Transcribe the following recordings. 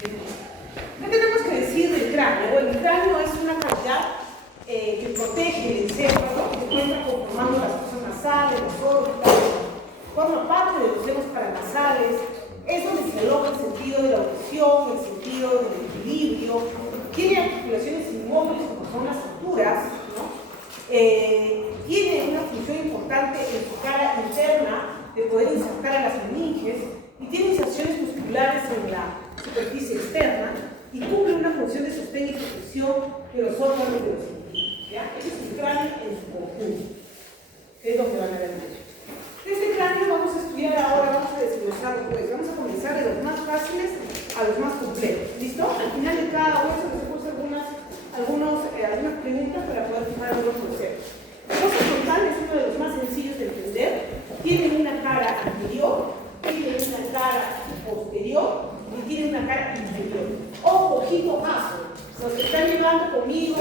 ¿Qué tenemos que decir del cráneo? Bueno, el cráneo es una cavidad que protege el encéfalo, que cuenta conformando las fosas nasales, las órbitas, forma parte de los senos paranasales, es donde se aloja el sentido de la audición, el sentido del equilibrio, tiene articulaciones inmóviles como son las suturas, ¿no? Tiene una función importante en su cara interna de poder insertar a las meninges y tiene inserciones musculares en la superficie externa y cumple una función de sostén y protección de los órganos de los individuos. ¿Ya? Ese es el cráneo en su conjunto, que es lo que van a ver mucho. Este cráneo vamos a estudiar ahora, vamos a desglosarlo, pues vamos a comenzar de los más fáciles a los más complejos. ¿Listo? Al final de cada hueso les puse algunas preguntas para poder fijar algunos conceptos. El hueso frontal es uno de los más sencillos de entender. Tiene una cara anterior, tiene una cara posterior y tiene una cara inferior. Ojo, ojito, ajo. Los que están llevando conmigo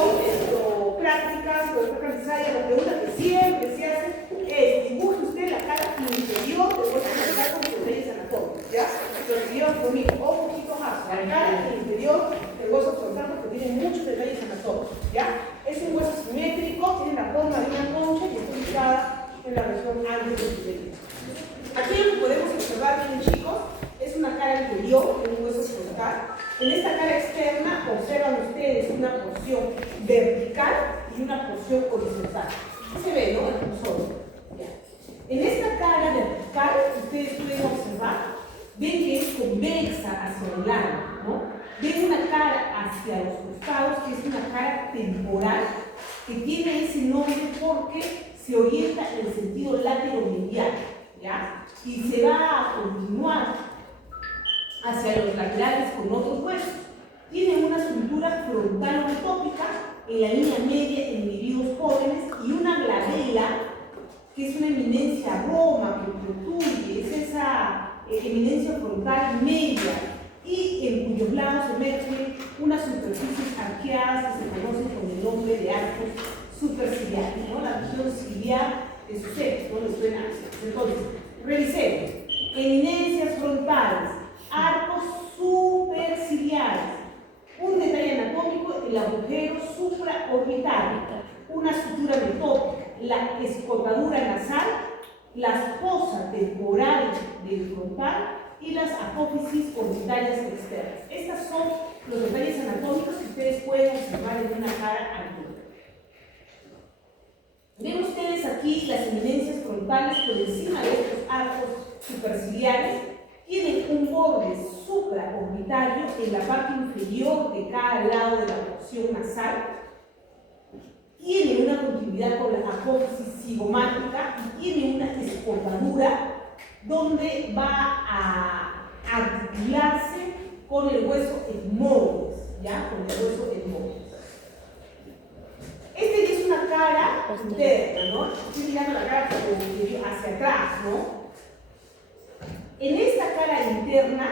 prácticas o esta camisaria, la pregunta que siempre se hace es: dibuje usted la cara inferior del hueso frontal con sus leyes anatómicas. ¿Ya? Los que llevan conmigo, ojo, ojito, ajo. La cara inferior del hueso frontal porque tiene muchos detalles anatómicos. ¿Ya? Es un hueso simétrico, tiene la forma de una concha y está ubicada en la región antes del cerebro. Aquí lo que podemos observar, bien chicos, es una cara inferior en un hueso frontal. En esta cara externa observan ustedes una porción vertical y una porción horizontal. Se ve, ¿no? El cursor. En esta cara vertical, ustedes pueden observar, ven que es convexa hacia el lado, ¿no? Ven una cara hacia los costados, que es una cara temporal, que tiene ese nombre porque se orienta en el sentido lateromedial, ¿ya? Y se va a continuar hacia los laterales con otros huesos. Tiene una estructura frontal utópica en la línea media en individuos jóvenes y una glabela, que es una eminencia roma que protruye, es esa eminencia frontal media, y en cuyos lados emergen unas superficies arqueadas que se conocen con el nombre de arcos superciliares, ¿no? La región ciliar de su sexo, ¿no? Les suena así. Entonces, revisemos. Eminencias frontales, arcos superciliares, un detalle anatómico, el agujero supraorbital, una sutura metópica, la escotadura nasal, las fosas temporales del frontal y las apófisis orbitales externas. Estos son los detalles anatómicos que ustedes pueden observar en una cara anterior. Ven ustedes aquí las eminencias frontales por encima de estos arcos superciliares. Tienen un borde supraorbitario en la parte inferior de cada lado de la porción nasal. Tiene una continuidad con la apófisis cigomática y tiene una escotadura donde va a articularse con el hueso etmóides, ¿ya? Con el hueso etmóides. Este es una cara interna, ¿no? Estoy mirando la cara hacia atrás, ¿no? En esta cara interna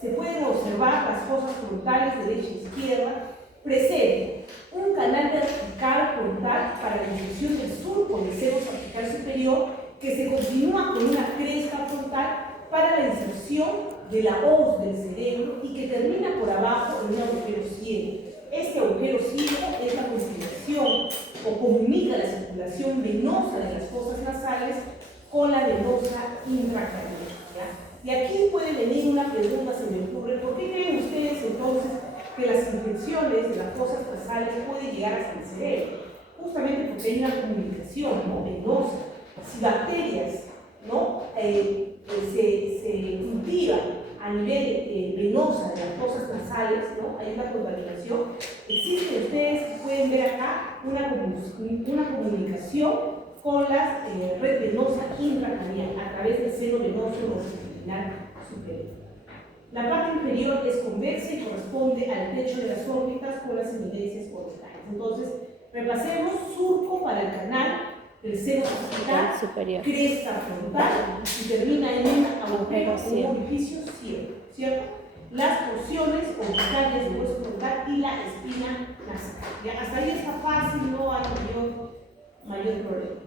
se pueden observar las fosas frontales derecha e izquierda. Presente un canal vertical frontal para la inserción del surco del seno vertical superior que se continúa con una cresta frontal para la inserción de la hoz del cerebro y que termina por abajo en un agujero ciego. Este agujero ciego es la continuación o comunica la circulación venosa de las fosas nasales con la venosa intracraneal. Y aquí puede venir una pregunta, se me ocurre: ¿por qué creen ustedes entonces que las infecciones de las fosas nasales pueden llegar hasta el cerebro? Justamente porque hay una comunicación, ¿no? Venosa. Si bacterias, ¿no? se cultivan a nivel venosa de las fosas nasales, ¿no? Hay una contaminación. Existe, ustedes pueden ver acá una comunicación con la red venosa intracraneal a través del seno venoso longitudinal superior. La parte inferior es convexa y corresponde al techo de las órbitas con las eminencias orbitales. Entonces, repasemos: surco para el canal del seno superior, cresta frontal y termina en un agujero o un orificio ciego, ¿cierto? Las porciones orbitales del hueso frontal y la espina nasal. ¿Ya? Hasta ahí está fácil, no hay mayor problema.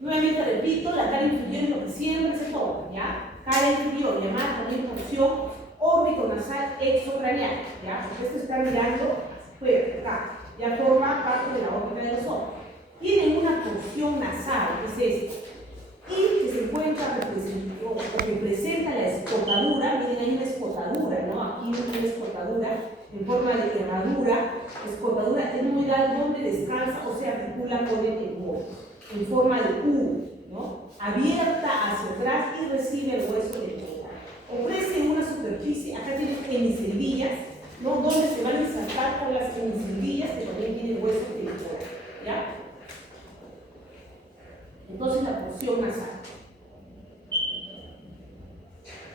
Nuevamente repito, la cara inferior es lo que siempre se toma, ¿ya? Cara inferior, llamada también porción órbito-nasal exocraneal, ¿ya? Porque esto está mirando, pues, acá, ya forma parte de la órbita de los ojos. Tiene una porción nasal, que es esta, y que se encuentra o que presenta la escotadura. Miren, hay una escotadura, ¿no? Aquí una escotadura en forma de herradura, escotadura etmoidal donde descansa o se articula con el etmoide, en forma de U, ¿no? Abierta hacia atrás y recibe el hueso etmoidal. Ofrece una superficie, acá tiene hemiceldillas, ¿no? Donde se van a insertar con las hemiceldillas que también tiene el hueso etmoidal, ¿ya? Entonces la porción nasal.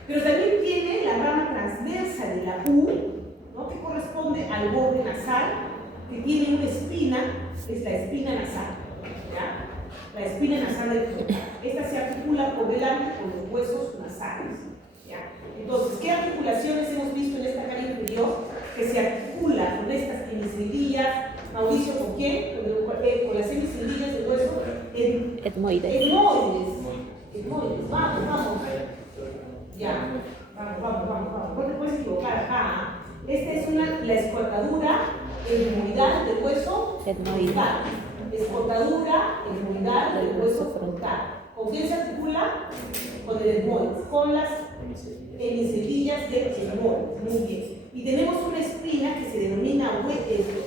Pero también tiene la rama transversa de la U, ¿no? Que corresponde al borde nasal, que tiene una espina, es la espina nasal, ¿ya? La espina nasal del frontal. Esta se articula por delante con los huesos nasales, ¿ya? Entonces, ¿qué articulaciones hemos visto en esta cara inferior? Que se articula con estas hemiceldillas. Mauricio, ¿con quién? Con las hemiceldillas del hueso etmoides. Etmoides. Vamos. Ya. Vamos. No te puedes equivocar acá. Esta es la escotadura etmoidal del hueso frontal. Escotadura etmoidal del hueso frontal. ¿Con quién se articula? Con el etmoides. Con las hemiceldillas del etmoides. Muy bien. Y tenemos una espina que se denomina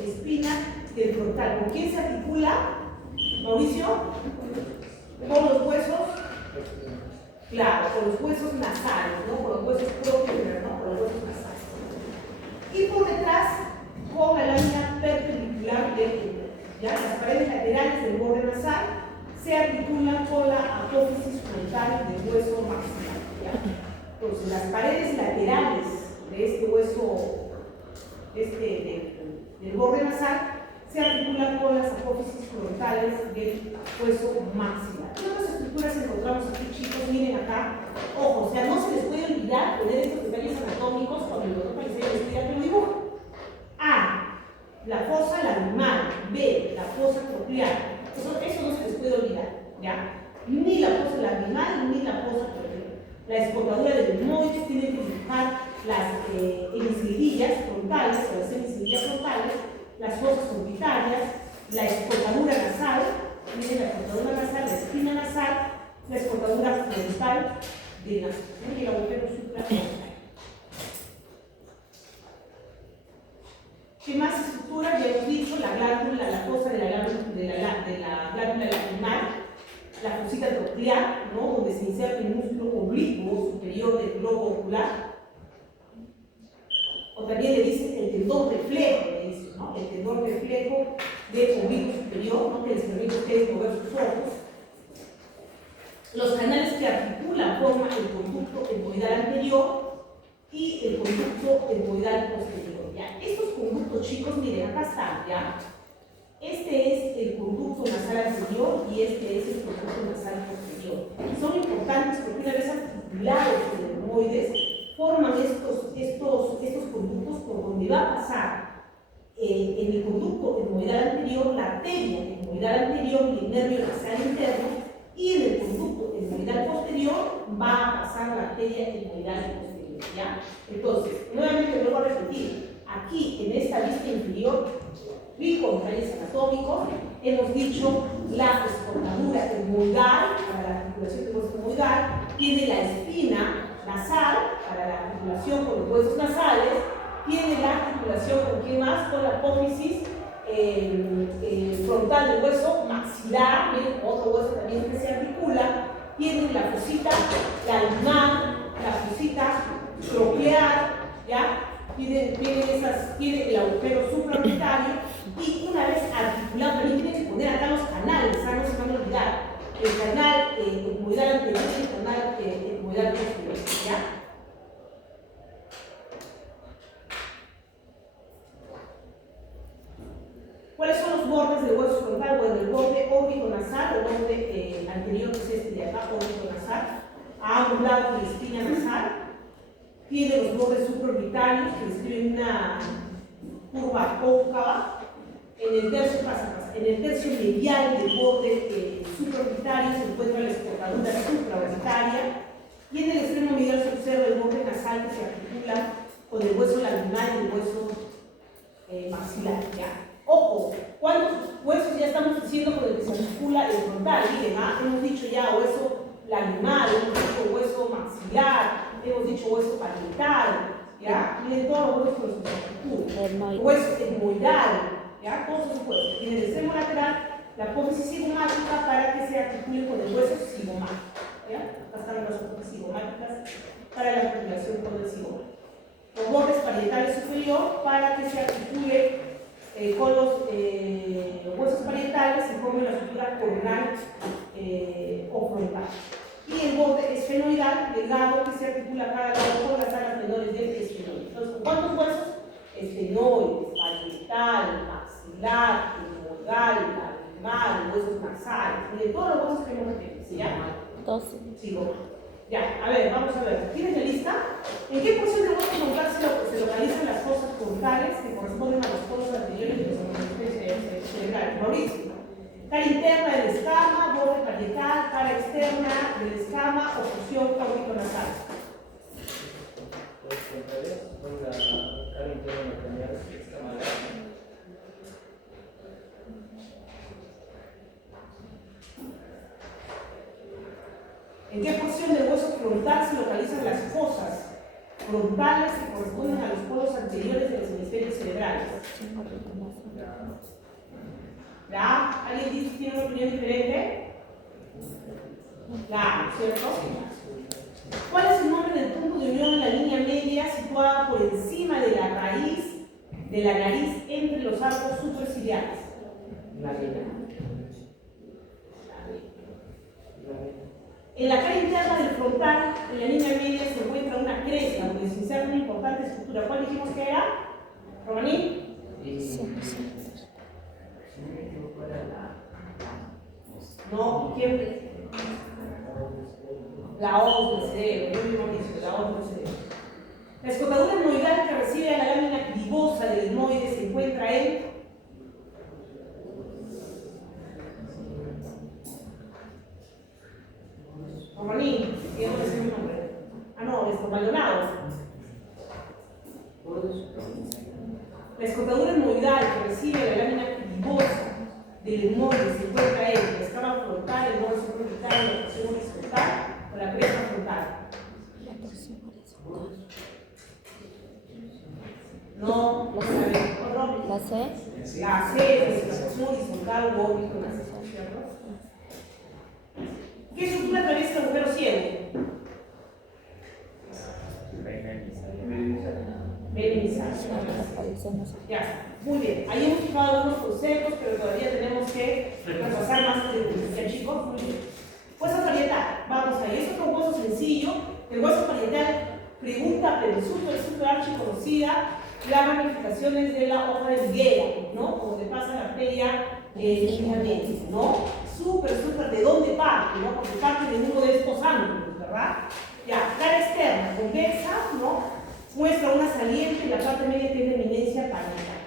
espina del frontal. ¿Con quién se articula, Mauricio? Con los huesos, claro, con los huesos nasales, ¿no? Con los huesos propios, ¿no? Con los huesos nasales. Y por detrás, con la lámina perpendicular del etmoide. ¿Ya? Las paredes laterales del borde nasal se articulan con la apófisis frontal del hueso maxilar, ¿ya? Entonces, las paredes laterales de este hueso, del borde nasal, se articulan con las apófisis frontales del hueso maxilar. ¿Qué otras estructuras encontramos aquí, chicos? Miren acá. Ojo, o sea, no se les puede olvidar tener estos detalles anatómicos cuando el doctor Palisero les pida que lo dibujen. A, la fosa lagrimal. B, la fosa tropial. Eso no se les puede olvidar, ¿ya? Ni la fosa lagrimal ni la fosa tropial. La escotadura del etmoides tiene que dibujar las hemiceldillas frontales o las hemiceldillas frontales, las fosas orbitarias, la escotadura nasal, miren la escotadura nasal, la espina nasal, la escotadura frontal de nasal, y el agujero suprafrontal. ¿Qué más estructuras? Ya hemos dicho, la glándula, la fosa de la glándula lacrimal, la fosita tropial, ¿no? Donde se inserta el músculo oblicuo superior del globo ocular. O también le dicen el tendón reflejo, le dicen, ¿no? El tendón reflejo del oblicuo superior, ¿no? Que les permite a ustedes mover sus ojos. Los canales que articulan forman el conducto etmoidal anterior y el conducto etmoidal posterior, ¿ya? Estos conductos, chicos, miren, acá están, ¿ya? Este es el conducto nasal anterior y este es el conducto nasal posterior. Son importantes porque una vez articulados en el etmoides, forman estos conductos por donde va a pasar en el conducto etmoidal anterior la arteria etmoidal anterior y el nervio nasal interno, y en el conducto etmoidal posterior va a pasar la arteria etmoidal posterior, ¿ya? Entonces, nuevamente vuelvo a repetir, aquí en esta vista inferior, rico en detalles anatómicos, hemos dicho la escotadura etmoidal para la articulación del hueso etmoidal, tiene la espina nasal para la articulación con los huesos nasales, tiene la articulación con ¿qué más? Con la apófisis frontal del hueso maxilar, miren, otro hueso también que se articula, tiene la fosita lagrimal, la fosita tropial, ¿ya? Tiene el agujero supraorbitario, y una vez articulado, también tienen que poner acá los canales, no se van a olvidar, el canal etmoidal anterior y el canal etmoidal posterior, ¿ya? ¿Cuáles son los bordes del hueso frontal? Bueno, el borde órbito-nasal, el borde anterior, que es este de acá, órbito-nasal, a ambos lados de la espina nasal. Tiene los bordes supraorbitarios que describen una curva cóncava. En el tercio medial del borde supraorbitario se encuentra la escotadura supraorbitaria, y en el extremo medial se observa el borde nasal que se articula con con el hueso laminar y el hueso maxilar, ¿ya? Ojo, ¿cuántos huesos ya estamos diciendo con el que se articula el frontal? Miren, hemos dicho ya hueso laminar, hemos dicho hueso maxilar, hemos dicho hueso parietal, ¿ya? Miren todos los huesos con los que se articulan. Hueso etmoidal, ¿ya? Todos esos huesos. Tienen el extremo lateral la apófisis cigomática para que se articule con el hueso cigomático, ¿ya? Acá están las apófisis cigomáticas para la articulación con el cigomático. Los bordes parietales superior para que se articule con los huesos parietales y forme la estructura coronal o frontal. Y el borde esfenoidal, delgado, que se articula cada lado con las alas menores del esfenoide. Entonces, ¿con cuántos huesos? Esfenoide, parietal, maxilar, etmoidal, laminar, huesos nasales. Miren, todos los huesos que hemos repetido, ¿se llama? 12. Sí, bueno. Ya, a ver, vamos a ver. ¿Tienes la lista? ¿En qué porción del hueso frontal se localizan las fosas frontales que corresponden a los polos anteriores de los hemisferios cerebrales? Mauricio. Cara interna del escama, borde parietal, cara externa del escama o fusión córtico-nasal. Los frontales son la cara interna del escama. ¿En qué porción del hueso frontal se localizan las fosas frontales que corresponden a los polos anteriores de los hemisferios cerebrales? ¿La A? ¿Alguien dice que tiene una opinión diferente? La A, ¿cierto? ¿Cuál es el nombre del punto de unión en la línea media situada por encima de la raíz de la nariz entre los arcos superciliares? La vena. En la cara interna del frontal, en la línea media, se encuentra una cresta donde se inserta una importante estructura. ¿Cuál dijimos que era? ¿Romaní? No, ¿quién? La hoz del cerebro, yo mismo dicho, la hoz del cerebro. La escotadura etmoidal que recibe a la lámina gibosa del etmoide se encuentra en Romaní, que ya no sé mi nombre. Ah, no, es Maldonado. La escotadura etmoidal que recibe la lámina gibosa del etmoide se encuentra en la escama frontal, el borde frontal, la porción horizontal o la cresta frontal. No, la C. La C es la porción horizontal o horizontal, ¿cierto? ¿Qué estructura atraviesa el agujero ciego? Belinizar. Ya, muy bien. Ahí hemos fijado algunos conceptos, pero todavía tenemos que repasar más de chicos. Muy bien. Hueso parietal. Vamos ahí. Es otro hueso sencillo. El hueso parietal pregunta, pero súper archiconocida, las ramificaciones de la hoja de higuera, ¿no? Donde pasa la arteria ligamento, ¿no? Súper, ¿de dónde parte? ¿No? Porque parte de uno de estos ángulos, ¿verdad? Ya, cara externa, convexa, ¿no? Muestra una saliente y la parte media tiene eminencia parietal.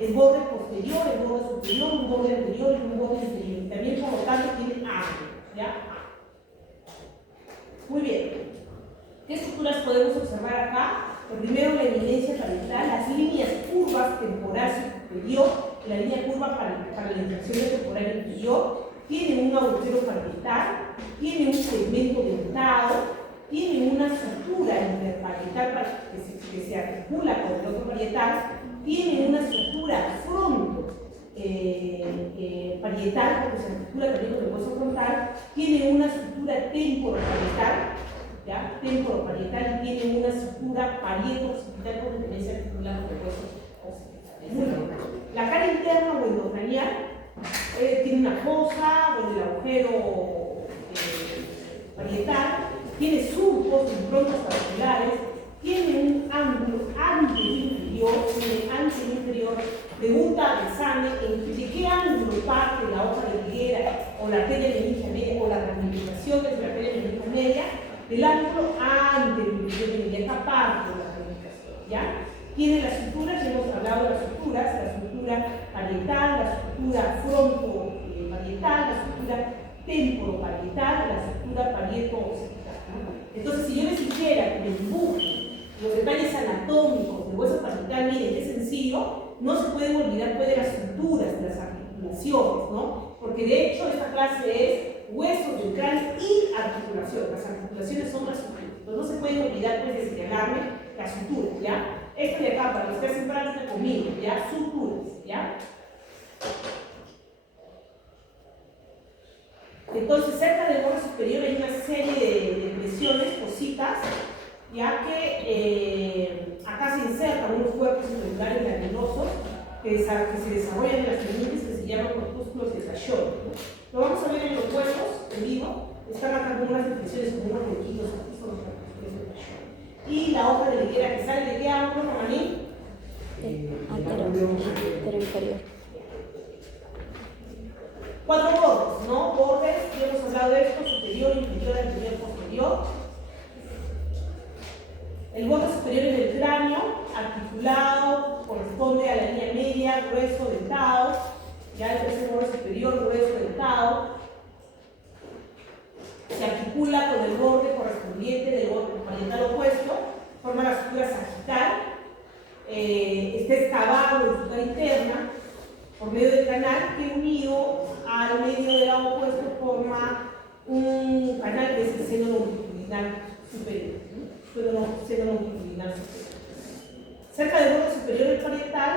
El borde posterior, el borde superior, un borde anterior y un borde inferior. Y también, por lo tanto, tiene ángulos, ¿ya? Muy bien. ¿Qué estructuras podemos observar acá? Primero, la eminencia parietal, las líneas curvas temporal superior, la línea curva para la infracción temporal inferior, tiene un agujero parietal, tiene un segmento dentado, tiene una sutura interparietal que se articula con el otro parietal, tiene una sutura fronto parietal, porque se articula también con el hueso frontal, tiene una sutura temporoparietal, ¿ya? Temporoparietal, y tiene una sutura parieto-occipital con que se articula con el hueso occipital. La cara interna o endocranial tiene una fosa con el agujero parietal, tiene surcos en frontos particulares, tiene un ángulo anterior, pregunta de examen, ¿de qué ángulo parte la hoja de higuera o la arteria meningia media o las ramificaciones de la arteria meningia media? Del ángulo anterior, de esta parte de la ramificación, ¿ya? Tiene las suturas, ya hemos hablado de las suturas, la sutura parietal, la sutura fronto-parietal, la sutura temporoparietal, la sutura parieto-occipital. Entonces, si yo les dijera que me dibuje los detalles anatómicos del hueso parietal, miren, es sencillo, no se pueden olvidar pues, de las suturas, de las articulaciones, ¿no? Porque de hecho esta clase es huesos del cráneo y articulación. Las articulaciones son las suturas. Entonces no se pueden olvidar pues, de señalarme las suturas, ¿ya? Esto de acá, para los que hacen práctica conmigo, ¿ya? Suturas, ¿ya? Entonces, cerca del borde superior hay una serie de presiones, cositas, ya que acá se insertan unos cuerpos irregulares laminosos que se desarrollan en las tendinitis que se llaman corpúsculos de Cajón, ¿no? Lo vamos a ver en los huesos, en vivo, están acá como unas impresiones, como unos huequitos, aquí son los corpúsculos de Cajón. Y la hoja de la higuera que sale de qué ángulo, Romanín? Antero inferior. 4 bordes, ¿no? Bordes, ya hemos hablado de esto, superior, inferior, anterior, posterior. El borde superior es del cráneo, articulado, corresponde a la línea media, grueso, dentado. Ya el tercer borde superior, grueso, dentado. Se articula con el borde correspondiente del borde parietal opuesto, forma la sutura sagital, está excavado en sutura interna por medio del canal que unido al medio del lado opuesto forma un canal que es el seno longitudinal superior. Seno longitudinal superior. Cerca del borde superior del parietal,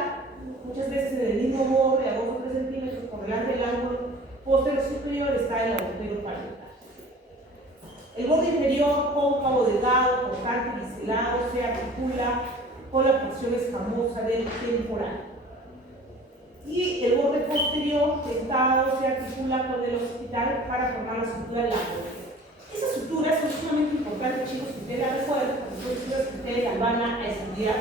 muchas veces en el mismo borde, a 2 o 3 centímetros por delante del ángulo posterior superior, está el agujero parietal. El borde inferior, cóncavo, delgado, cortante, biselado, se articula con la porción escamosa del temporal. Y el borde posterior, dentado, se articula con el occipital para formar la sutura láteral. Esas suturas son sumamente importantes, chicos, que ustedes las recuerden, porque son suturas que ustedes las van a estudiar,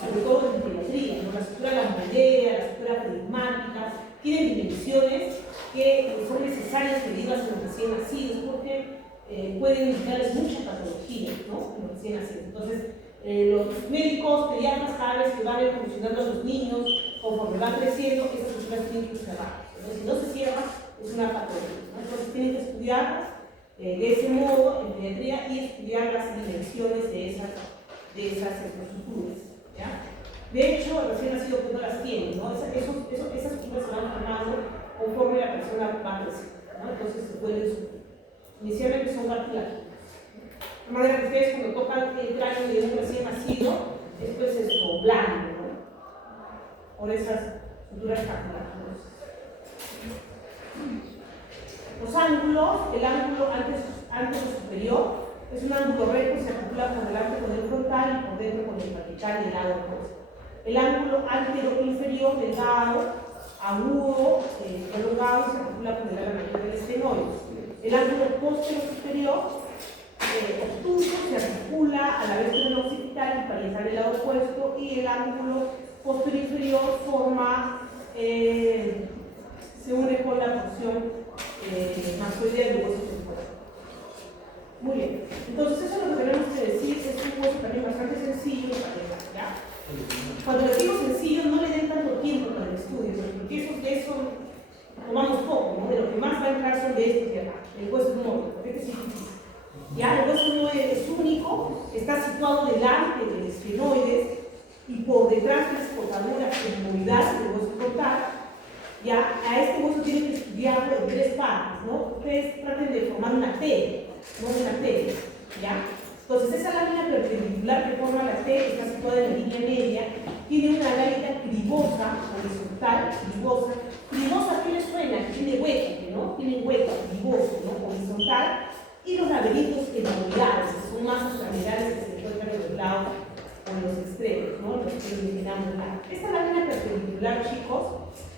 sobre todo en pediatría, ¿no? La sutura lamboidea, la sutura prismática, tienen dimensiones que son necesarias que digas en los recién nacidos, porque pueden indicarles mucha patología, ¿no? En los recién nacidos. Entonces, los médicos, pediatras, cada vez que van evolucionando a los niños, conforme van creciendo, esas suturas tienen que cerrar. Si no se cierran, es una patología, ¿no? Entonces, tienen que estudiarlas de ese modo en pediatría y estudiar las dimensiones de esas suturas, ¿ya? De hecho, el recién nacido pues no las tiene, ¿no? Esas suturas se van formando conforme la persona va creciendo, ¿no? Entonces se pueden subir. Inicialmente son cartilaginosas. De manera que ustedes cuando tocan el cráneo de un recién nacido, esto es esto blando, ¿no? Por esas suturas cartilaginosas. Los ángulos, el ángulo antes superior es un ángulo recto, se articula por delante con el frontal y por dentro con el parietal del lado opuesto. El ángulo antero inferior, delgado, agudo, prolongado, se articula por el ala mayor del estenoide. El ángulo posterior superior, obtuso, se articula a la vez con el occipital y parietal del lado opuesto, y el ángulo posterior inferior forma, se une con la porción mastoidea del hueso temporal. Muy bien, entonces eso es lo que tenemos que decir, es un hueso también bastante sencillo y parietal, ¿ya? Cuando les digo sencillo, no le den tanto tiempo para el estudio, porque de eso tomamos poco, ¿no? De lo que más va a entrar son de estos de acá, el hueso motor, porque este es difícil. Ya, el hueso no es único, está situado delante del esfenoides y por detrás de las cortaduras femoidales del hueso frontal. Ya, a este hueso tienen que estudiarlo en 3 partes, ¿no? Ustedes traten de formar una T, no una T, ¿ya? Entonces, esa lámina perpendicular que forma la T está situada en la línea media, tiene una lámina cribosa, horizontal, cribosa. Cribosa, ¿qué les suena? Tiene hueco, ¿no? Tiene hueco, criboso, ¿no? Horizontal. Y los laberintos hemorroidales, que son masas piramidales que se encuentran en los lados o en los extremos, ¿no? Los que denominamos la. Esta lámina perpendicular, chicos,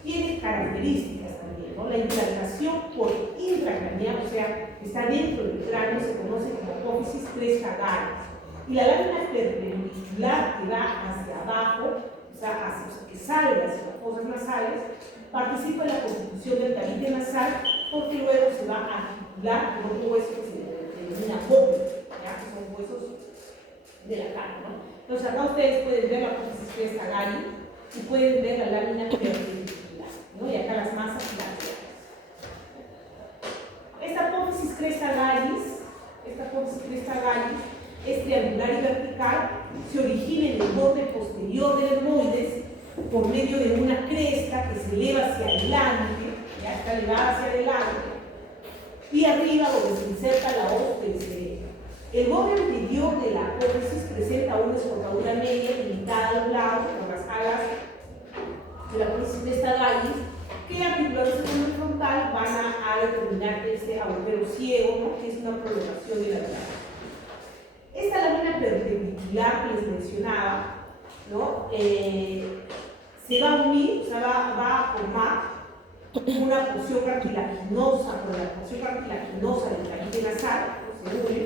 tiene características también, ¿no? La implantación por intracraneal, o sea, está dentro del cráneo, se conoce como apófisis cresta galis. Y la lámina perpendicular que va hacia abajo, o sea, que sale hacia las fosas nasales, participa en la constitución del tabique nasal, porque luego se va a articular con otro hueso que se denomina bóveda, ¿ya? Que son huesos de la cara, ¿no? Entonces acá ustedes pueden ver la apófisis cresta galis y pueden ver la lámina perpendicular, ¿no? Y acá las masas laterales. Esta apófisis cresta galis es triangular y vertical, se origina en el borde posterior del etmoides por medio de una cresta que se eleva hacia adelante, ya está elevada hacia adelante, y arriba donde se inserta la hoz del cerebro. El borde anterior de la apófisis presenta una escotadura media limitada al lado por las alas de la apófisis vestadalis, que articulados con el frontal van a determinar este agujero ciego, ¿no? Que es una prolongación de la glándola. Esta lámina perpendicular que les mencionaba, ¿no? Se va a unir, o sea, va a formar una porción cartilaginosa, por la porción cartilaginosa del tabique nasal, ¿no? Se une,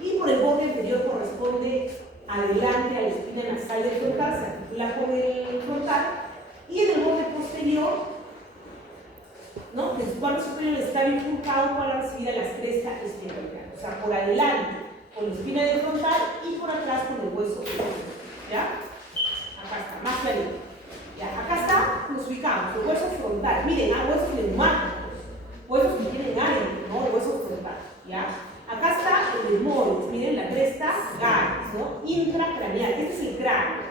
y por el borde anterior corresponde adelante a la espina nasal del frontal, se articula con el frontal, y en el borde posterior, ¿no? Que su cuarto superior está bifurcado para recibir a las crestas esternocleidomastoides, o sea, por adelante con la espina del frontal y por atrás con el hueso, ¿ya? Acá está, más clarito. Ya, acá está, nos ubicamos, el hueso frontal. Miren, hay huesos neumáticos, huesos que tienen aire, ¿no? El hueso frontal, ¿ya? Acá está el etmoides, miren la cresta gares, ¿no? Intracraneal, este es el cráneo.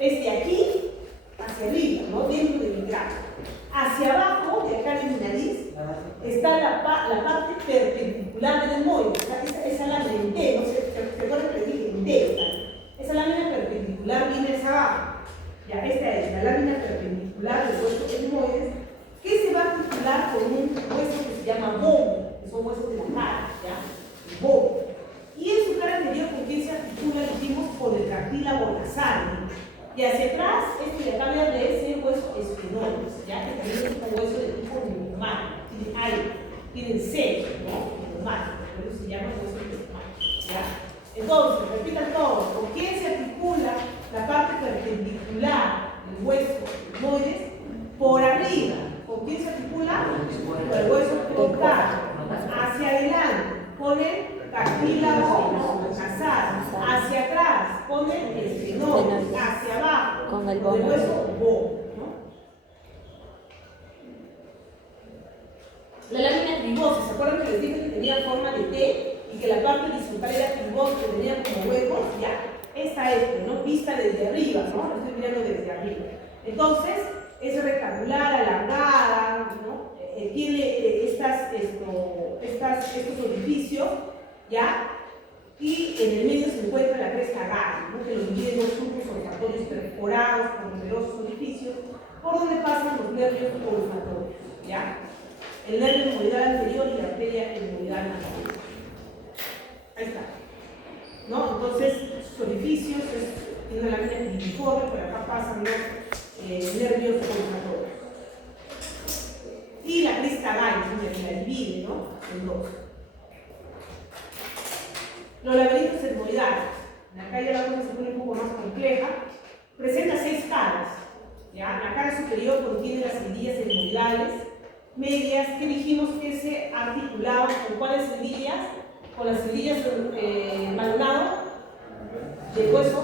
Es de aquí hacia arriba, ¿no? Dentro de mi cráneo. Hacia abajo, de acá de mi nariz, está la parte perpendicular del etmoides, esa lámina entera, no sé, ¿se acuerdan que les dije entera? Esa lámina perpendicular viene hacia abajo. Ya, esta es la lámina perpendicular del hueso etmoides, que se va a articular con un hueso que se llama bóveda, que son huesos de la cara, ¿ya? El bóveda. Y en su cara anterior, ¿con quién se articula? Dijimos con el cartílago nasal. Y hacia atrás, de acá de ese hueso esfenoides, ¿ya? Que también es un hueso de tipo neumático, tiene aire, tienen seno, ¿no? Neumático, por eso se llama hueso neumático, ¿ya? Entonces, repitan todos, ¿con quién se articula la parte perpendicular del hueso etmoides? Por arriba. ¿Con quién se articula? Con el hueso frontal. Hacia adelante, con el cartílago nasal. Hacia atrás, con el esfenoides. Hacia abajo, con el hueso bóveda, ¿no? La lámina tribosa, ¿se acuerdan que les dije que tenía forma de T y que la parte horizontal era tribosa, que tenía como huecos? Ya, esta es, ¿no? Vista desde arriba, ¿no? Lo estoy mirando desde arriba. Entonces, es rectangular, alargada, ¿no? Tiene estos orificios, ¿ya? Y en el medio se encuentra la cresta gares, ¿no? Que lo divide en dos surcos olfatorios perforados por numerosos orificios, por donde pasan los nervios olfatorios, ¿ya? El nervio etmoidal anterior y la arteria etmoidal anterior. Ahí está, ¿no? Entonces, sus orificios tiene una lámina piriforme, por acá pasan los nervios olfatorios. Y la cresta gares, la divide, ¿no? En dos. Los laberintos etmoidales. Acá ya la cosa se pone un poco más compleja. Presenta 6 caras. ¿Ya? La cara superior contiene las cendillas etmoidales medias que dijimos que se articulaban con cuáles cendillas, con las cendillas malonado del hueso,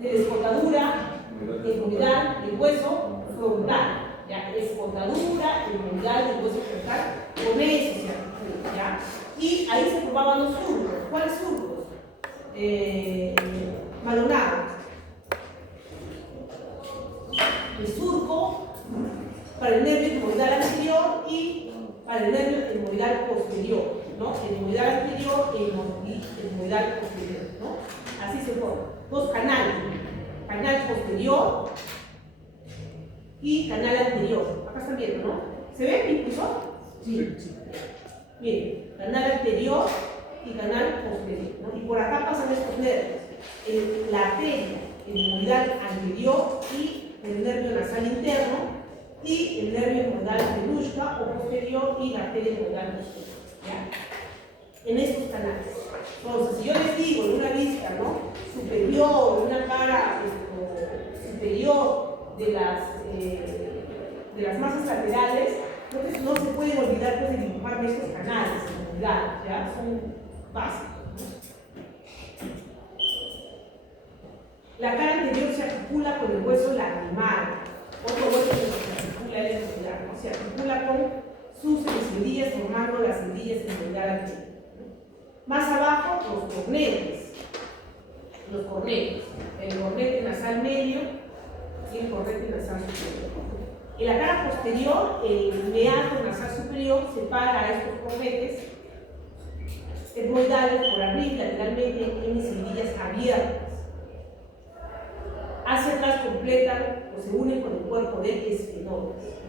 de la escotadura etmoidal del hueso frontal. ¿Ya? Escotadura etmoidal del hueso frontal, con eso se articula, ¿ya? Y ahí se formaban los surcos. ¿Cuáles surcos? Malonado. El surco para el nervio etmoidal anterior y para el nervio etmoidal posterior, ¿no? El etmoidal anterior y el etmoidal posterior, ¿no? Así se forman. Dos canales. Canal posterior y canal anterior. Acá están viendo, ¿no? ¿Se ve incluso? Sí. Miren, canal anterior y canal posterior, ¿no? Y por acá pasan estos nervios. La arteria etmoidal anterior y el nervio nasal interno y el nervio etmoidal pelushka o posterior y la arteria etmoidal posterior, ¿ya? En estos canales. Entonces, si yo les digo en una vista, ¿no? Superior, una cara superior de las masas laterales, entonces no se pueden olvidar pues, de dibujarme estos canales etmoidales, ¿ya? Son básicos, ¿no? La cara anterior se articula con el hueso lagrimal, otro hueso que se articula es el etmoidal, ¿no? Se articula con sus semicendillas formando las cendillas etmoidal anterior. Más abajo, los torneos. los cornetes, el cornete nasal medio y el cornete nasal superior. En la cara posterior, el meato nasal superior separa a estos cornetes etmoidales por arriba, lateralmente, en cerillas abiertas. Hacia atrás completan o se unen con el cuerpo de esfenoides,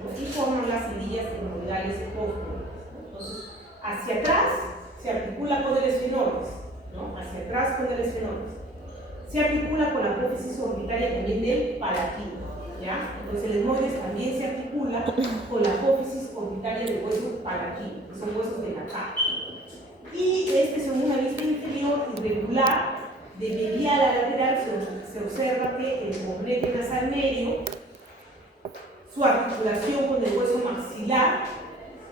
¿no? Y forman las cerillas etmoidales póstumas. Entonces, hacia atrás se articula con el esfenoides, ¿no? Hacia atrás con el esfenoides. Se articula con la apófisis orbitaria también del palatino, ¿ya? Entonces el etmoides también se articula con la apófisis orbitaria del hueso palatino, que son huesos de la cara. Y según una vista inferior irregular, de medial a lateral, se observa que el cornete nasal medio, su articulación con el hueso maxilar,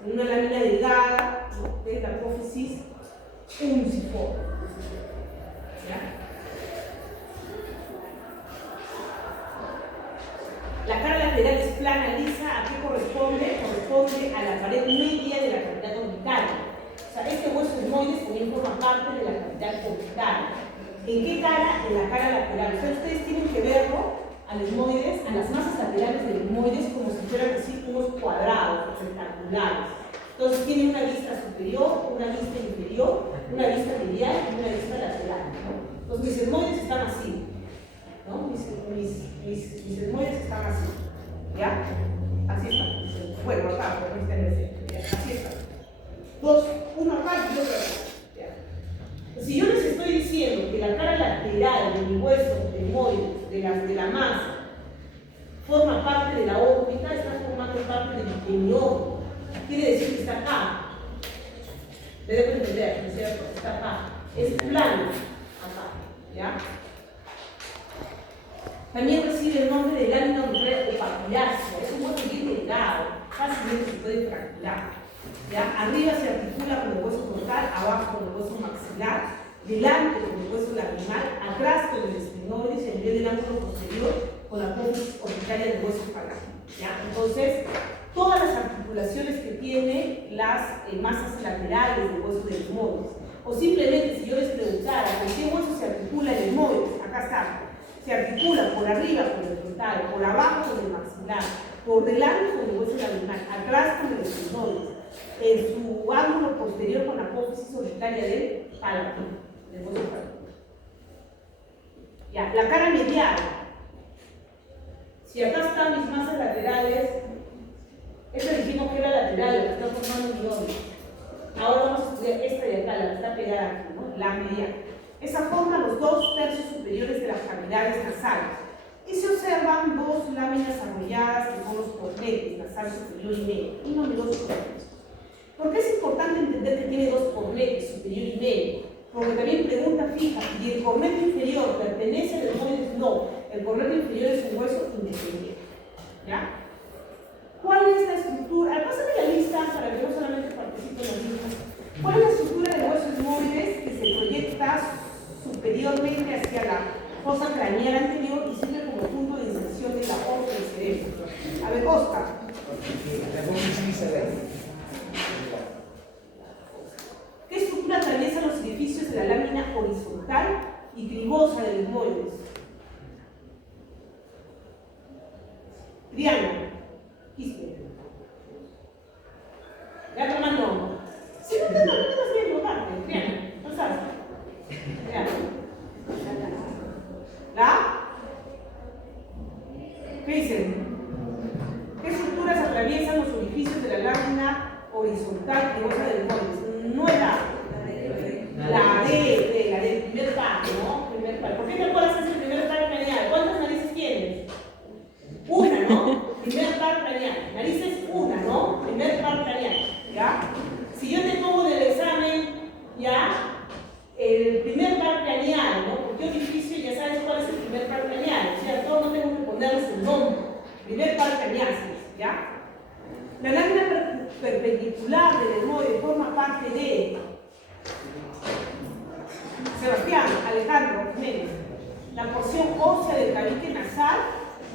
en una lámina delgada, ¿no?, de la apófisis unciforme. ¿Ya? La cara lateral es plana, lisa. ¿A qué corresponde? Corresponde a la pared media de la cavidad orbitaria. O sea, este hueso etmoides también forma parte de la cavidad orbitaria. ¿En qué cara? En la cara lateral. O sea, ustedes tienen que verlo al etmoides, a las masas laterales del etmoides, como si fueran así unos cuadrados rectangulares. Entonces tienen una vista superior, una vista inferior, una vista medial y una vista lateral, ¿no? Entonces mis etmoides están así, ¿no? Mis etmoides están así, ¿ya? Así están. Bueno, acá, pero no está en el centro, ¿ya? Así están. Dos, uno acá y otro acá, ¿ya? Si yo les estoy diciendo que la cara lateral de mi hueso etmoides, de la masa, forma parte de la órbita, está formando parte de mi órbita. Quiere decir que está acá. Me debo entender, ¿no es cierto? Está acá. Es plano. Acá. ¿Ya? También recibe el nombre de lámina orbital o papilácea. Es un hueso bien delgado. Fácilmente se puede fracturar. ¿Ya? Arriba se articula con el hueso frontal, abajo con el hueso maxilar, delante con el hueso laminar, atrás con el esfenoides y a nivel del ángulo posterior con la apófisis orbitaria del hueso palatino. ¿Ya? Entonces, todas las articulaciones que tiene las masas laterales del hueso del etmoides. O simplemente, si yo les preguntara con qué hueso se articula el etmoides, acá está. Se articula por arriba con el frontal, por abajo con el maxilar, por delante con el hueso laminar, atrás con el esfenoides, en su ángulo posterior con la apófisis orbitaria del palatino, del hueso palatino. Ya, la cara medial. Si acá están mis masas laterales, esta dijimos que era lateral, la que está formando mi órbita. Ahora vamos a estudiar esta de acá, la que está pegada aquí, ¿no? La medial. Esa forma los 2/3 superiores de las cavidades nasales. Y se observan dos láminas arrolladas que son los cornetes, nasal superior y medio, y numerosos cornetes. ¿Por qué es importante entender que tiene dos cornetes, superior y medio? Porque también pregunta fija, ¿y el cornete inferior pertenece al etmoides? No, el cornete inferior es un hueso independiente. ¿Ya? ¿Cuál es la estructura? Pásame la lista para que no solamente participen los mismos. ¿Cuál es la estructura del hueso etmoides que se proyecta superiormente hacia la fosa craneal anterior y sirve como punto de inserción de la aorta del cerebro? A ver, Oscar. ¿Qué estructura atraviesa los edificios de la lámina horizontal y cribosa del etmoides? Triana. Ya tomando. Si no te lo metas bien, votarte. Triana. No sabes. Triana. ¿La? ¿Qué dicen? ¿Qué estructuras atraviesan los orificios de la lámina horizontal cribosa del etmoides? No es la D, primer par, ¿no? Primer par. ¿Por qué te acuerdas que es el primer par craneal? ¿Cuántas narices tienes? Una, ¿no? Primer par craneal. Narices una, ¿no? Primer par craneal. ¿Ya? Si yo te pongo del examen, ¿ya? El primer par craneal, ¿no? ¿Por qué orificio? Ya sabes cuál es el primer par craneal. O sea, todos no tengo que ponerles el nombre. Primer par craneal, ¿ya? La lámina perpendicular del etmoides forma parte de Sebastián, Alejandro, Jiménez. La porción ósea del tabique nasal,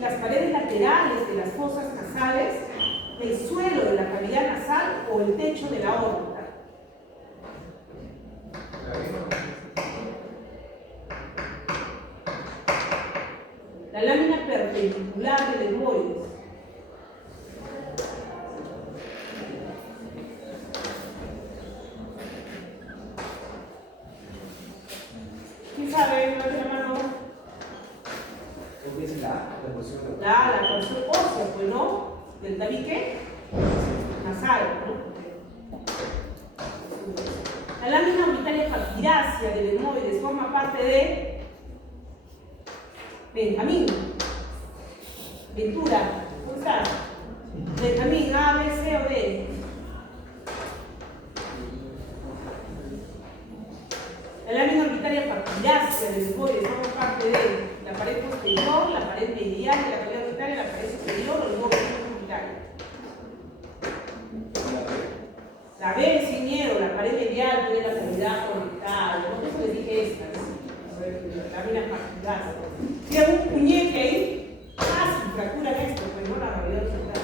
las paredes laterales de las fosas nasales, el suelo de la cavidad nasal o el techo de la órbita. lámina perpendicular del etmoides. ¿Quién sabe? Levante la mano. ¿Qué es la porción? La porción ósea, pues, ¿no? Del tabique nasal, ¿no? La lámina orbitaria papirácea del etmoides forma parte de Benjamín, Ventura, ¿cómo estás? Benjamín, A, B, C o D. La lámina orbitaria papirácea del etmoides forma parte de la pared posterior, la pared medial de la cavidad orbitaria, la pared superior o el borde orbitario. La B, sin miedo, la pared medial tiene la cavidad orbital. ¿Por qué les dije esta? La lámina papirácea. Tiene un puñete ahí, casi fracturan esto, pero no la cavidad orbital.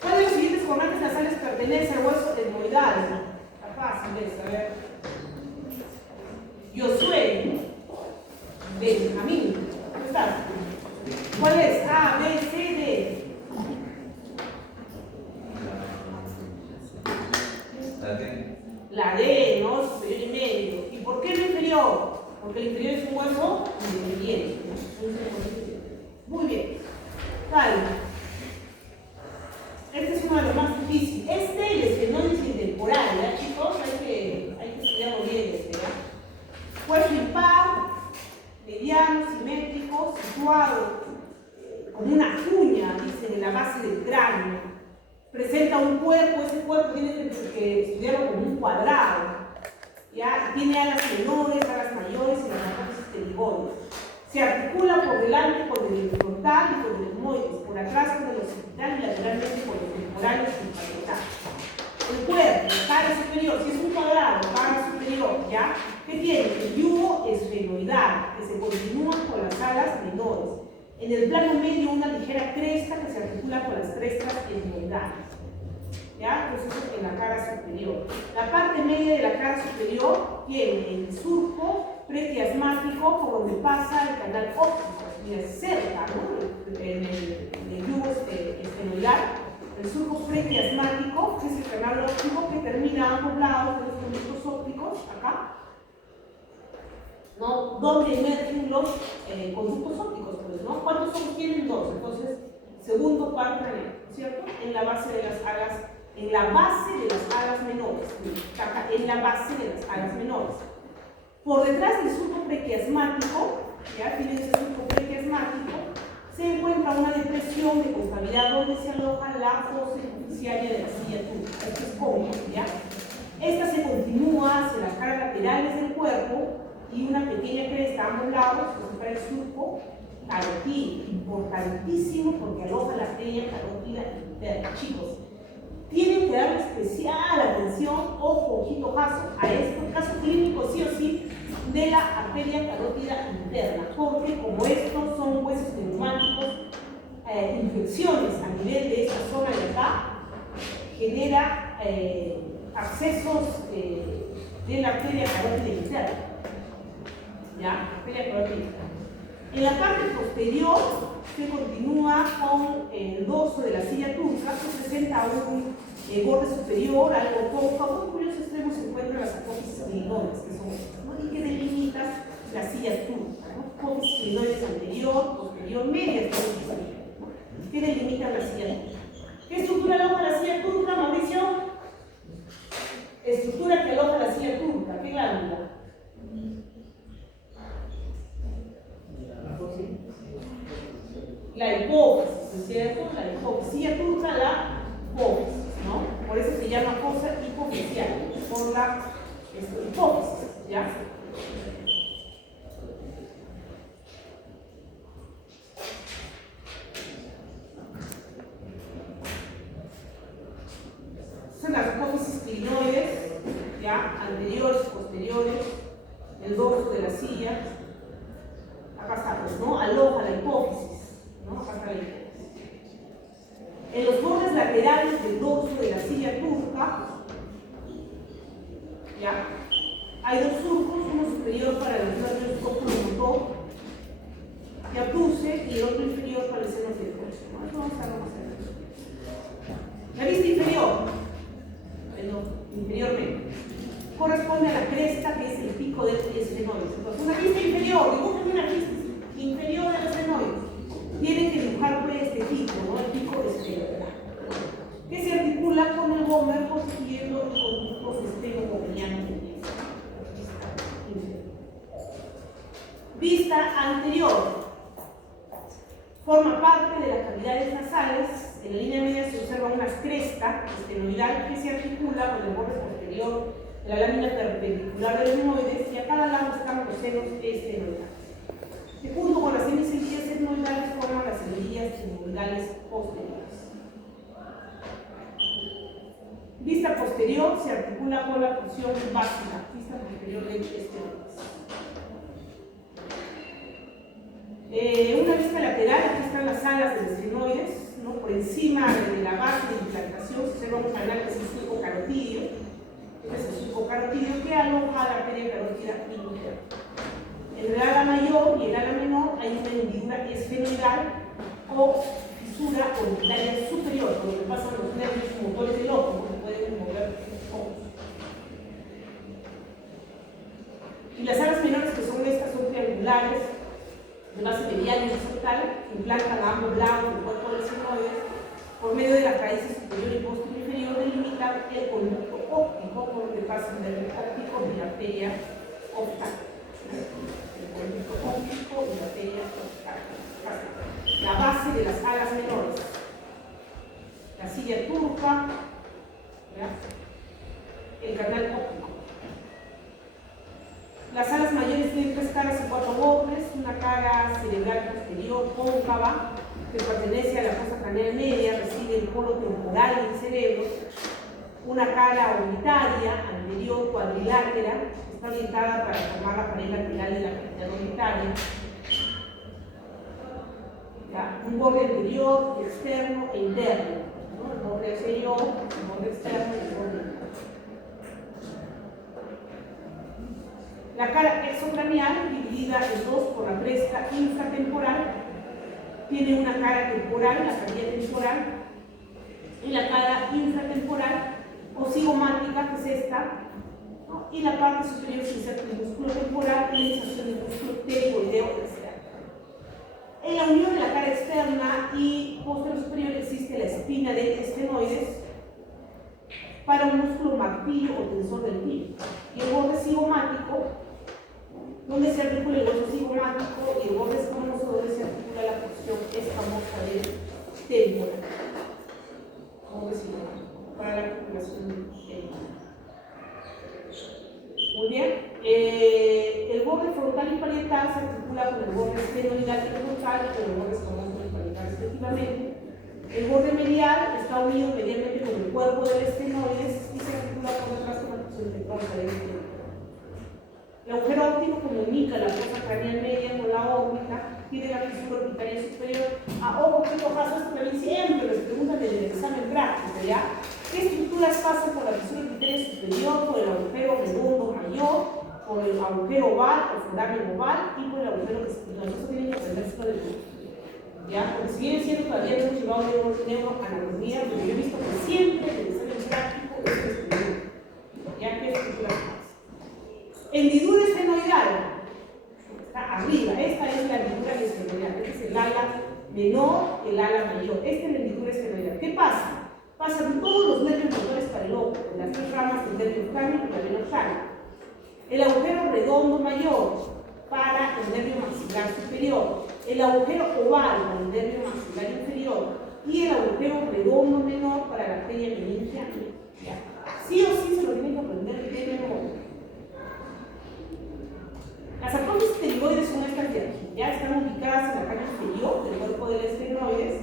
¿Cuál de los siguientes formatos nasales pertenece al hueso etmoidal? Está fácil esta, a ver. Josué, Benjamín, ¿cómo estás? ¿Cuál es? A, B, C, D. La D, ¿no? Superior y medio. ¿Y por qué el inferior? Porque el inferior es un hueso independiente, ¿no? Muy bien. Vale. Este es uno de los más difíciles. Este, el esfenoides intemporal, ¿ya, chicos? Hay que estudiarlo bien este, ¿ya? Hueso impar, mediano, simétrico, situado como una cuña, dicen, en la base del cráneo. Presenta un cuerpo, ese cuerpo tiene que estudiarlo como un cuadrado, ¿ya? Tiene alas menores, alas mayores y las alas pterigoides. Se articula por delante con el frontal y con el etmoides, por atrás con el occipital y lateralmente con los temporales y el parietales. El cuerpo, cara superior, si es un cuadrado, cara superior, ¿ya? ¿Qué tiene? El yugo esfenoidal, que se continúa con las alas menores. En el plano medio una ligera cresta que se articula con las crestas etmoidales. ¿Ya? Entonces en la cara superior. La parte media de la cara superior tiene el surco prequiasmático por donde pasa el canal óptico. Mira, cerca, ¿no? En el yugo esfenoidal. El surco prequiasmático, que es el canal óptico que termina a ambos lados de los conductos ópticos, acá, ¿no? Donde emergen los conductos ópticos, pues, ¿no? ¿Cuántos ojos tienen? Dos. Entonces, segundo, cuarto, ¿cierto? En la base de las alas, en la base de las alas menores, en la base de las alas menores. Por detrás del surco prequiasmático, ya tiene ese surco prequiasmático, se encuentra una depresión de concavidad donde se aloja la fosa epifisiaria de la silla turca. Esto es cómodo, ¿ya? Esta se continúa hacia las caras laterales del cuerpo y una pequeña cresta a ambos lados, que es el surco carotídeo, importantísimo porque aloja la arteria carótida interna. Chicos, tienen que dar especial atención, ojo, ojito, caso, a este caso clínico sí o sí de la arteria carótida interna, porque como estos son huesos neumáticos, infecciones a nivel de esta zona de acá, genera accesos de la arteria carótida interna. ¿Ya? Arteria carótida interna. En la parte posterior se continúa con el dorso de la silla turca, que presenta un borde superior, algo cóncavo, en cuyos extremos se encuentran las apófisis clinoides, que son estas, ¿no? Y que delimitan la silla turca, ¿no? Apófisis clinoides anterior, posterior, media, ¿no? Que delimitan la silla turca. ¿Qué estructura aloja la silla turca, Mauricio? Estructura que aloja la silla turca, ¿qué glándula? La hipófisis, ¿cierto? La hipófisis. Silla turca, la hipófisis, ¿no? Por eso se llama fosa hipofisial, por la hipófisis, ¿ya? Son las hipófisis clinoides, ¿ya? Anteriores, posteriores, el dorso de la silla. Acá está, pues, ¿no? Aloja la hipófisis, ¿no? Acá está la hipófisis. En los bordes laterales del dorso de la silla turca, ¿ya? Hay dos surcos, uno y abduce, y el otro inferior para el seno pélvico, ¿no? Eso vamos a ver más adelante. La vista inferior, bueno, interiormente, corresponde a la cresta, que es el pico del esfenoide. Entonces, una vista inferior, dibujen una vista inferior del esfenoide. Tienen que dibujar pues este pico, ¿no? El pico esfenoide, que se articula con el gómer constituyendo el conducto esfenogomeñano. Vista anterior. Forma parte de las cavidades nasales. En la línea media se observa una cresta estenoidal que se articula con el borde posterior de la lámina perpendicular del esfenoides, y a cada lado están los senos estenoidales, que junto con las semicillas etmoidales forman las semillas etmoidales posteriores. Vista posterior se articula con la porción básica, vista posterior del estenoides. Una vista lateral, aquí están las alas del esfenoides, ¿no? Por encima de la base de implantación se observa un canal que es el surco carotidio. Este es el surco carotidio que aloja la arteria carótida interna. En el ala mayor y el ala menor hay una hendidura esfenoidal o fisura orbitaria superior, por lo que pasan los nervios motores del ojo, que pueden mover ojos. Y las alas menores, que son estas, son triangulares, de base medial y horizontal, que implantan a ambos lados del cuerpo del esfenoide. Por medio de la raíz superior y posterior inferior delimitan el conducto óptico por donde pasa el nervio óptico y la arteria oftalmal. El conducto óptico y la arteria oftalmal. La base de las alas menores. La silla turca, ¿verdad? El canal óptico. Las alas mayores tienen 3 caras y 4 bordes, una cara cerebral posterior cóncava, que pertenece a la fosa craneal media, reside el polo temporal del cerebro, una cara orbitaria anterior cuadrilátera, está orientada para formar la pared lateral de la cavidad orbitaria, un borde anterior, externo e interno, ¿no? El borde anterior, el borde externo y el borde interno. La cara exocraneal, dividida en dos por la cresta infratemporal, tiene una cara temporal, la cavidad temporal, y la cara infratemporal o cigomática, que es esta, ¿no? Y la parte superior se inserta el músculo temporal y la inserción del músculo pterigoideo externo. En la unión de la cara externa y posterior superior existe la espina del esfenoides para un músculo martillo o tensor del pie, y el borde cigomático, donde se articula el hueso cigomático, y el borde escamoso, donde se articula la porción escamosa del temporal. Borde cigomático para la articulación del temporal. Muy bien. El borde frontal y parietal se articula con el borde esfenoidal y frontal y con el borde escamoso y parietal respectivamente. El borde medial está unido medianamente con el cuerpo del esfenoides y se articula por detrás con la porción tectónica del esfenoides. El agujero óptico comunica la fosa craneal media con la órbita, tiene la fisura orbitaria superior. Ojo, que esto pasa, esto también siempre les preguntan en el examen práctico, ¿ya? ¿Qué estructuras pasan por la fisura orbitaria superior, por el agujero redondo mayor, por el agujero oval o foramen oval y por el agujero espinoso? Eso tienen que aprender esto del grupo. ¿Ya? Porque si bien es cierto, todavía no hemos llevado neuroanatomía, pero yo he visto que siempre en el examen práctico es estudiado. ¿Ya? ¿Qué estructuras pasan? Hendidura esfenoidal, está arriba, esta es la hendidura esfenoidal, este es el ala menor, el ala mayor, esta es la hendidura esfenoidal. ¿Qué pasa? Pasan todos los nervios motores para el ojo, en las 3 ramas del nervio oftálico y la vena oftálica. El agujero redondo mayor para el nervio maxilar superior, el agujero oval para el nervio maxilar inferior y el agujero redondo menor para la arteria meningia. Sí o sí se lo tienen que aprender de memoria. Las apófisis pterigoides son estas de aquí, ya están ubicadas en la cara inferior del cuerpo del esfenoides,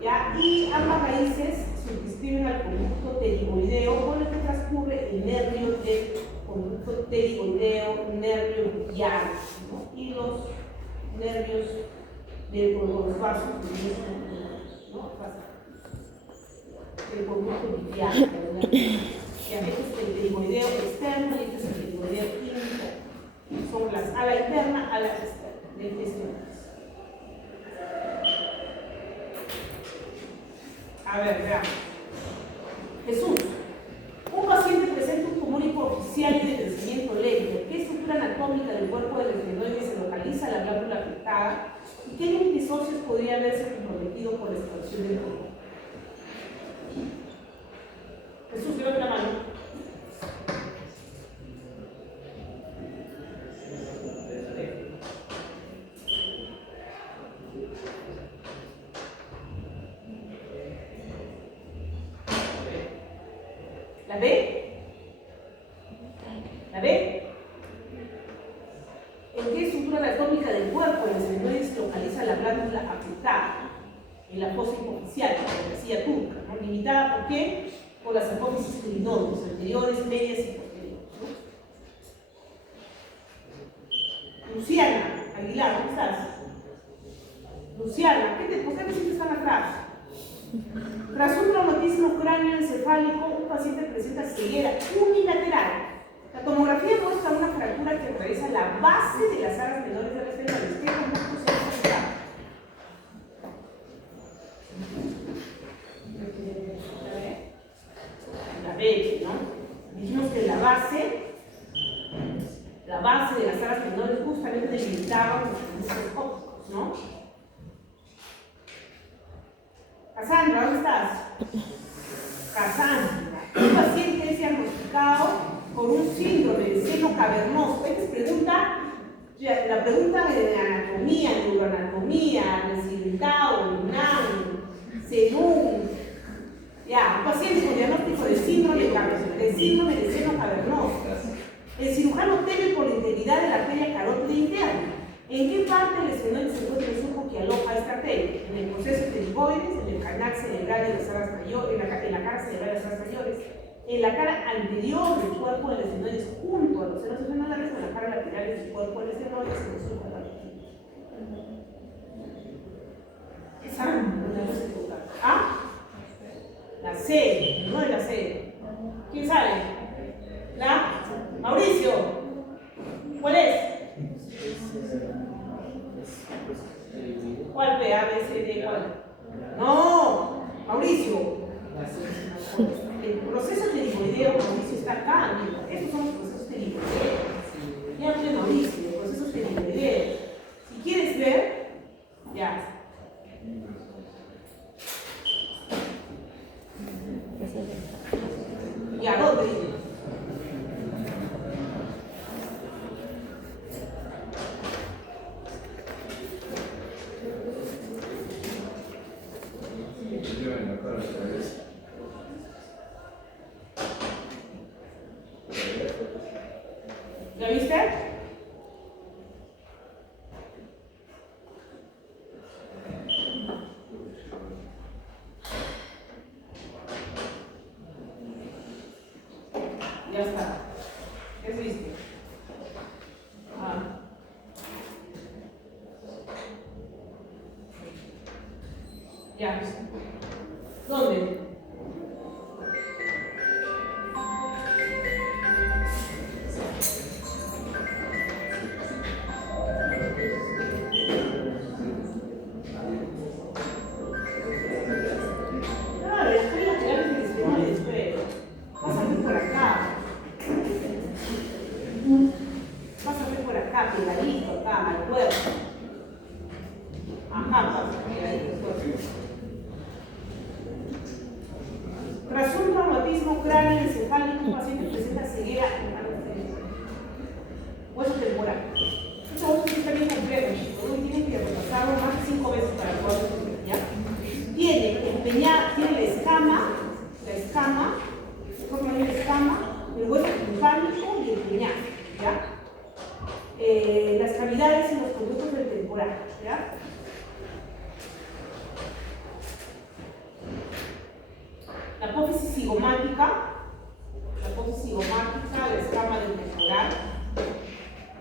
¿ya? Y ambas raíces subscriben al conducto pterigoideo con el que transcurre el nervio del conducto pterigoideo, nervio guiar, ¿no? Y los nervios de los vasos, ¿no? El conducto guiar, ya este es el pterigoideo externo y este es el pterigoideo interno. Son las ala interna, ala externa del esfenoides. A ver, veamos. Jesús. Un paciente presenta un tumor hipoficial de crecimiento lento. ¿Qué estructura anatómica del cuerpo del esfenoide se localiza en la glándula afectada? ¿Y qué límites óseos podría haberse comprometido por la expansión del tumor? Jesús, levanta la mano. ¿La ve? ¿La ve? ¿En qué estructura anatómica del cuerpo el esfenoide se localiza la glándula afectada? En la fosa hipoficial, como decía turca, ¿no? Limitada ¿por qué? Por las apófisis clinodontos, anteriores, medias y posteriores, ¿no? Luciana Aguilar, ¿cómo estás? Luciana, ¿por qué te sientes tan atrás? Tras un traumatismo cráneoencefálico, un paciente presenta ceguera unilateral. La tomografía muestra una fractura que atraviesa la base de las alas menores del esfenoide. ¿Qué conducto se encuentra? La B, ¿no? Dijimos que la base de las alas menores justamente delimitaban los conductos ópticos, ¿no? Cassandra, ¿dónde estás? Cassandra. Un paciente es diagnosticado por un síndrome de seno cavernoso. Esta es la pregunta de anatomía, neuroanatomía, descintado, lunar, senum. Ya, un paciente con diagnóstico de síndrome de seno cavernoso. El cirujano teme por la integridad de la arteria carótida interna. ¿En qué parte del esfenoide se encuentra el surco que aloja esta arteria? En el proceso pterigoides, en el canal cerebral de las alas mayores, en la cara cerebral de las alas mayores, en la cara anterior del cuerpo del esfenoide, junto a los senos esfenoidales, o en la cara lateral del cuerpo del esfenoide, en el surco de la arteria. Esa no se toca. ¿Ah? La C, no es la C. ¿Quién sabe? ¿La? Mauricio. ¿Cuál es? ¿Cuál P? A, B, C, D, ¿cuál? No, Mauricio. El proceso pterigoideo, Mauricio, está acá, amigo. Estos son los procesos pterigoideos. Ya hablé, Mauricio, los procesos pterigoideos. Si quieres ver, ya. ¿Y a dónde? ¿Ya viste? Ya está. ¿Qué viste? Ah. Ya. ¿Dónde? Claro, las tres laterales del esfenoide, pero pásate por acá. Pásate por acá, pegadito acá, al cuerpo. Ajá, pásate pegadito al cuerpo. Tras un traumatismo cráneoencefálico, un paciente presenta ceguera hueso temporal. Este hueso está bien complejo, chicos. Tienen que repasarlo más de 5 veces para poder entender, ¿ya? Tiene la escama, el hueso timpánico y el peñasco, ¿ya? Las cavidades y los conductos del temporal, ¿ya? La apófisis cigomática, la escama del temporal,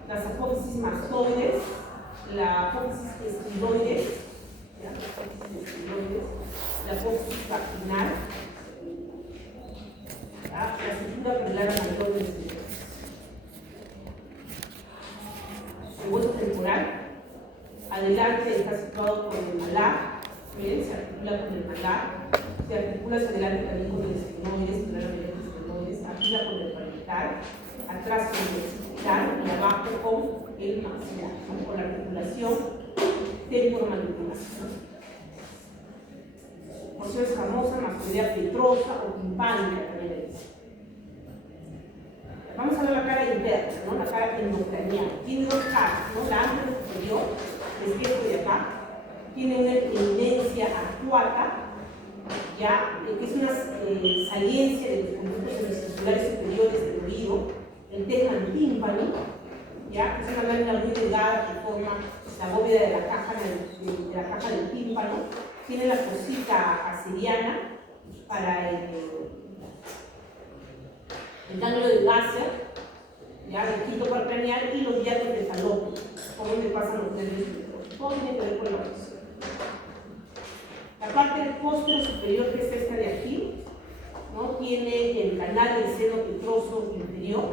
las apófisis mastoides, la apófisis estiloides, la apófisis vaginal, la estructura pelular anatoide, el hueso temporal, adelante está situado por el malar, Bien, se articula con el malar, se articula hacia adelante también con el esfenoides, arriba con el parietal, atrás con el occipital y abajo con el maxilar, ¿no? Con la articulación temporomandibular. Porción escamosa, mastoidea petrosa o timpánica también le dice. Vamos a ver la cara interna, ¿no? La cara endocraniana. Tiene dos caras, ¿no? La anterior superior, izquierdo de acá, tiene una eminencia arcuata, ya, que es una saliencia de los conductos semicirculares superiores del oído, el tegman tímpano, ya, que es una lámina muy delgada que forma la bóveda de la caja del tímpano, tiene la fosita aseriana para el ganglio de Gasser, ya, el quinto parcraneal y los diatos de falopio, por donde pasan los nervios centrales. Todo tiene que ver con la posición. La parte póstero superior, que es esta de aquí, ¿no? Tiene el canal del seno petroso inferior,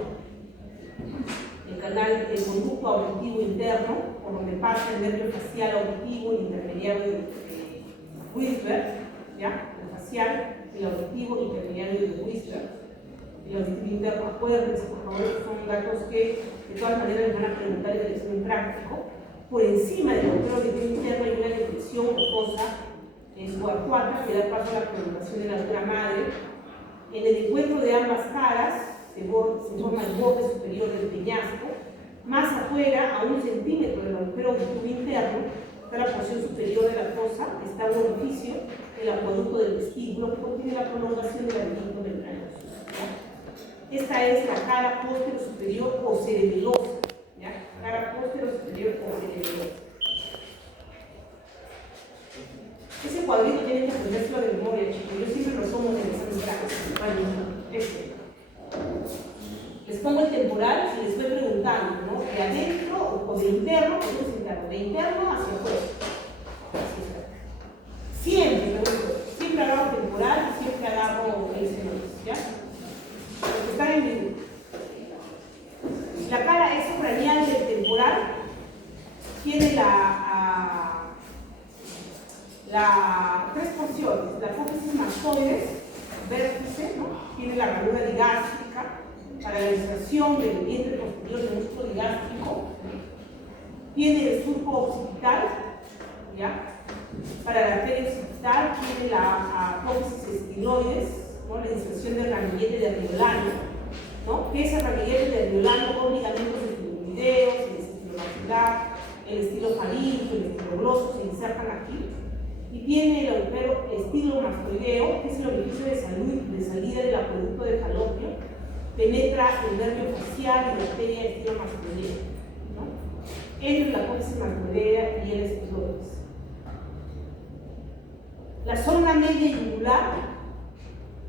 el canal del conducto auditivo interno, por donde pasa el nervio facial auditivo, el intermediario de Wisberg, ¿ya? El facial, el auditivo intermediario de Wisberg. El auditivo interno, acuérdense, por favor, son datos que de todas maneras les van a preguntar en el examen práctico. Por encima del auditivo interno hay una deflexión o fosa subarcuata que da paso a la prolongación de la altura madre. En el encuentro de ambas caras se forma el borde superior del peñasco. Más afuera, a 1 centímetro del agujero auditivo interno, está la porción superior de la fosa, está un orificio, el acueducto del vestíbulo, que contiene la prolongación del labirinto membranoso. Esta es la cara póstero superior o cerebelosa, ¿ya? Cara póstero superior o cerebelosa. Ese cuadrito tienen que aprenderlo de memoria, chicos. Yo siempre lo tomo en el examen práctico. Les pongo el temporal y les voy preguntando, ¿no? De adentro o de interno, de interno hacia afuera. Siempre agarro temporal y siempre agarro el senoides, ¿ya? Los que están en vivo. La cara exocranial del temporal tiene tres porciones: la apófisis mastoides, vértice, ¿no? Tiene la ranura digástrica para la inserción del vientre posterior del músculo digástrico, tiene el surco occipital, ¿ya? Para la arteria occipital tiene la apófisis estinoides, ¿no? La inserción del ramillete de Riolano, ¿no? Que ese ramillete de Riolano con ligamentos estiloideos, el estilo maxilar, el estilo faríngeo, el estilo gloso se insertan aquí. Y tiene el agujero estilomastoideo, que es el orificio de salida del acueducto de falopio, penetra el nervio facial y la arteria estilomastoidea, ¿no? Entre la apófisis mastoidea y el estiloides. La zona media yugular,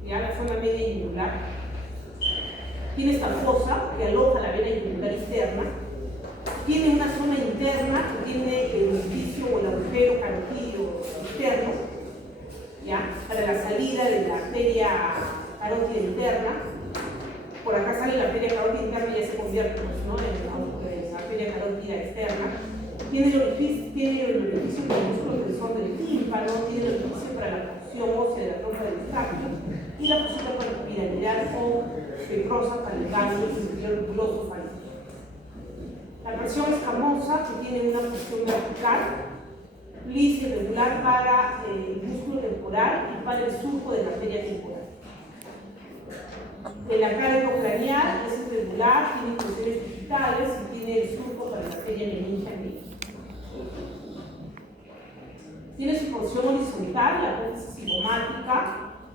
ya la zona media yugular, tiene esta fosa que aloja la vena yugular externa. Tiene una zona interna que tiene el orificio o el agujero carotídeo externo, ¿ya? Para la salida de la arteria carótida interna. Por acá sale la arteria carótida interna y ya se convierte, ¿no? en la arteria carótida externa. Tiene el orificio para el músculo tensor del tímpano, tiene el orificio para la porción ósea de la trompa del tracto y la postura para la piramidal o petrosa para el ganglio inferior glosofaríngeo. La presión escamosa, que tiene una presión vertical, lisa y regular para el músculo temporal y para el surco de la arteria temporal. El arcadio craneal es irregular, tiene funciones digitales y tiene el surco para la arteria meningia media. Tiene su porción horizontal, la apófisis cigomática,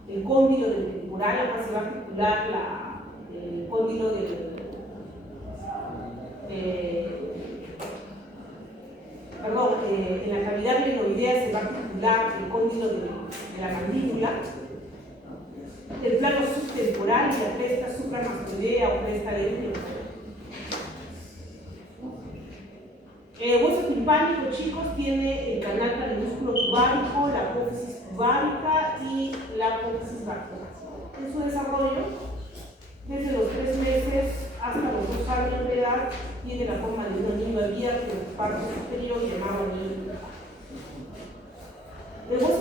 el cóndilo del temporal, acá se va a articular el cóndilo del en la cavidad glenoidea se va a articular el cóndilo de la mandíbula, el plano subtemporal y la cresta supramastoidea o cresta del el hueso timpánico, chicos, tiene el canal para el músculo tubárico, la apófisis tubárica y la apófisis vacuna. En su desarrollo, desde los 3 meses hasta los 2 años de edad, tiene la forma de un anillo abierto en la parte superior llamado anillo. El hueso